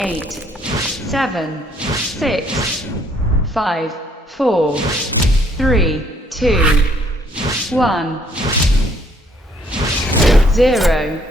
8, 7, 6, 5, 4, 3, 2, 1, 0.